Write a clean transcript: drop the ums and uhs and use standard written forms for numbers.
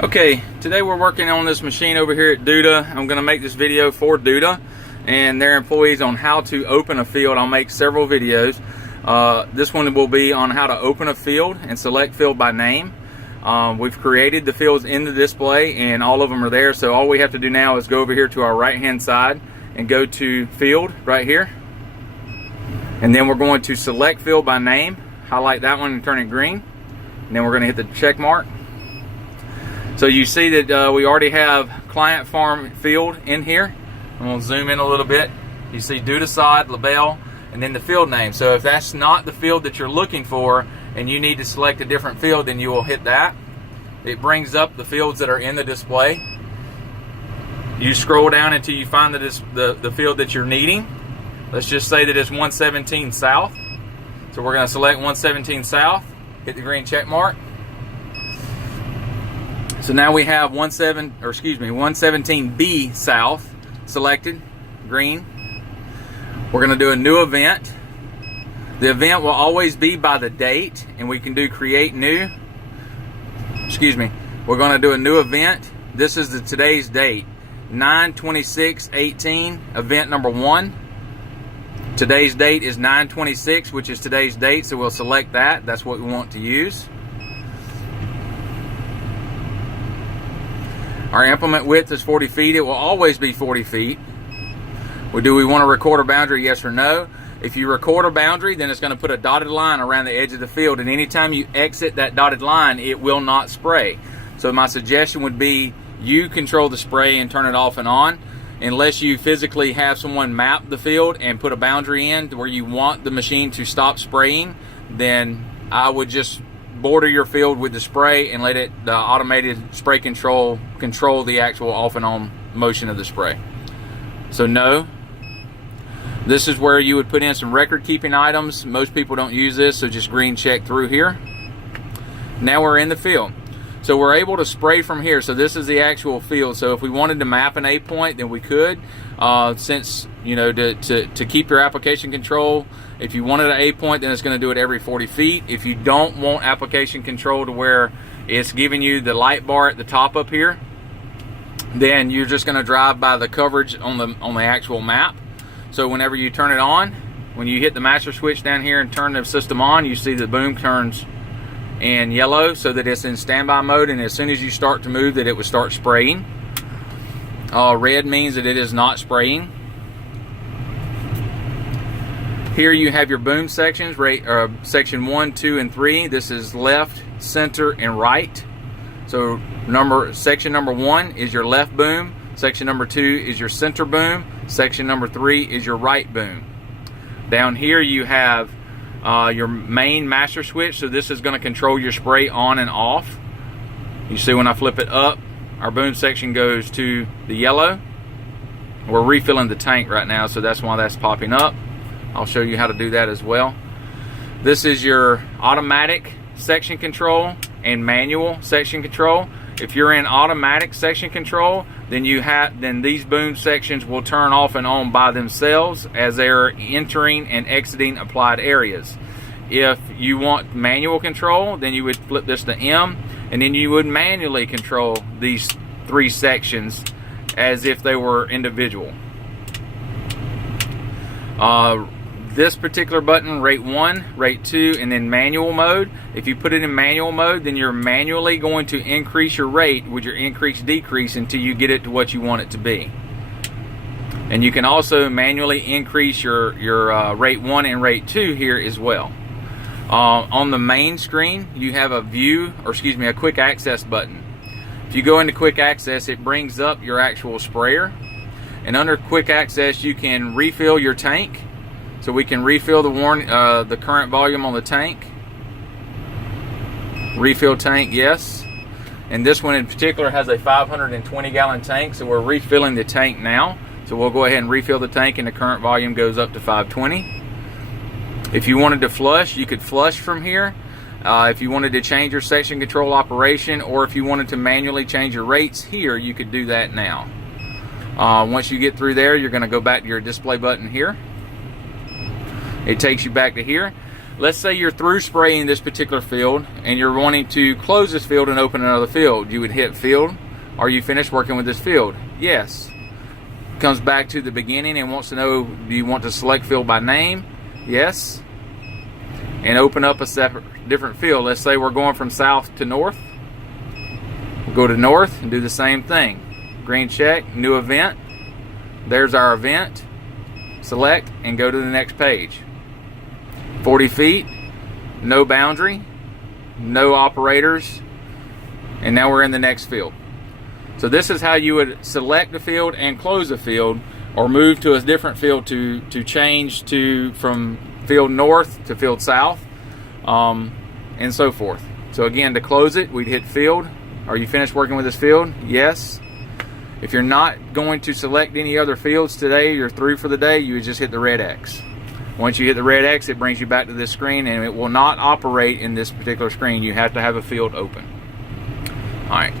Okay, today we're working on this machine over here at Duda. I'm going to make this video for Duda and their employees on how to open a field. I'll make several videos. This one will be on how to open a field and select field by name. We've created the fields in the display and all of them are there, so all we have to do now is go over here to our right hand side and go to field right here, and then we're going to select field by name, highlight that one and turn it green, and then we're going to hit the check mark. So you see that we already have client farm field in here. I'm going to zoom in a little bit. You see Duda Sod, label, and then the field name. So if that's not the field that you're looking for and you need to select a different field, then you will hit that. It brings up the fields that are in the display. You scroll down until you find the field that you're needing. Let's just say that it's 117 South. So we're going to select 117 South, hit the green check mark. So now we have 117B South selected, green. We're going to do a new event. The event will always be by the date, and we can do create new. We're going to do a new event. This is today's date, 9/26/18, event number 1. Today's date is 9/26, which is today's date, so we'll select that. That's what we want to use. Our implement width is 40 feet. It will always be 40 feet. Do we want to record a boundary, yes or no? If you record a boundary, then it's going to put a dotted line around the edge of the field, and anytime you exit that dotted line, it will not spray. So my suggestion would be you control the spray and turn it off and on. Unless you physically have someone map the field and put a boundary in where you want the machine to stop spraying, then I would just border your field with the spray and let the automated spray control the actual off and on motion of the spray. So no. This is where you would put in some record keeping items. Most people don't use this, so just green check through here. Now we're in the field. So we're able to spray from here. So this is the actual field. So if we wanted to map an A point, then we could. Since, you know, to keep your application control, if you wanted an A point, then it's going to do it every 40 feet. If you don't want application control to where it's giving you the light bar at the top up here, then you're just going to drive by the coverage on the actual map. So whenever you turn it on, when you hit the master switch down here and turn the system on, you see the boom turns in yellow so that it's in standby mode, and as soon as you start to move, that it would start spraying. Red means that it is not spraying. Here you have your boom sections, section 1, 2, and 3. This is left, center, and right. So section number 1 is your left boom. Section number 2 is your center boom. Section number 3 is your right boom. Down here you have your main master switch. So this is going to control your spray on and off. You see when I flip it up, our boom section goes to the yellow. We're refilling the tank right now, so that's why that's popping up. I'll show you how to do that as well. This is your automatic section control and manual section control. If you're in automatic section control, then these boom sections will turn off and on by themselves as they're entering and exiting applied areas. If you want manual control, then you would flip this to M, and then you would manually control these 3 sections as if they were individual. This particular button, rate 1, rate 2, and then manual mode. If you put it in manual mode, then you're manually going to increase your rate with your increase-decrease until you get it to what you want it to be. And you can also manually increase your rate 1 and rate 2 here as well. On the main screen, you have a quick access button. If you go into quick access, it brings up your actual sprayer. And under quick access, you can refill your tank. So we can refill the current volume on the tank. Refill tank, yes. And this one in particular has a 520 gallon tank, so we're refilling the tank now. So we'll go ahead and refill the tank, and the current volume goes up to 520. If you wanted to flush, you could flush from here. If you wanted to change your section control operation, or if you wanted to manually change your rates here, you could do that now. Once you get through there, you're going to go back to your display button here. It takes you back to here. let's say you're through spraying this particular field and you're wanting to close this field and open another field. You would hit field. Are you finished working with this field? Yes. Comes back to the beginning and wants to know, do you want to select field by name? Yes. And open up a different field. Let's say we're going from south to north. We'll go to north and do the same thing. Green check, new event. There's our event. Select and go to the next page. 40 feet, no boundary, no operators, and now we're in the next field. So this is how you would select a field and close a field, or move to a different field to change from field north to field south, and so forth. So again, to close it, we'd hit field. Are you finished working with this field? Yes. If you're not going to select any other fields today, you're through for the day, you would just hit the red X. Once you hit the red X, it brings you back to this screen, and it will not operate in this particular screen. You have to have a field open. All right.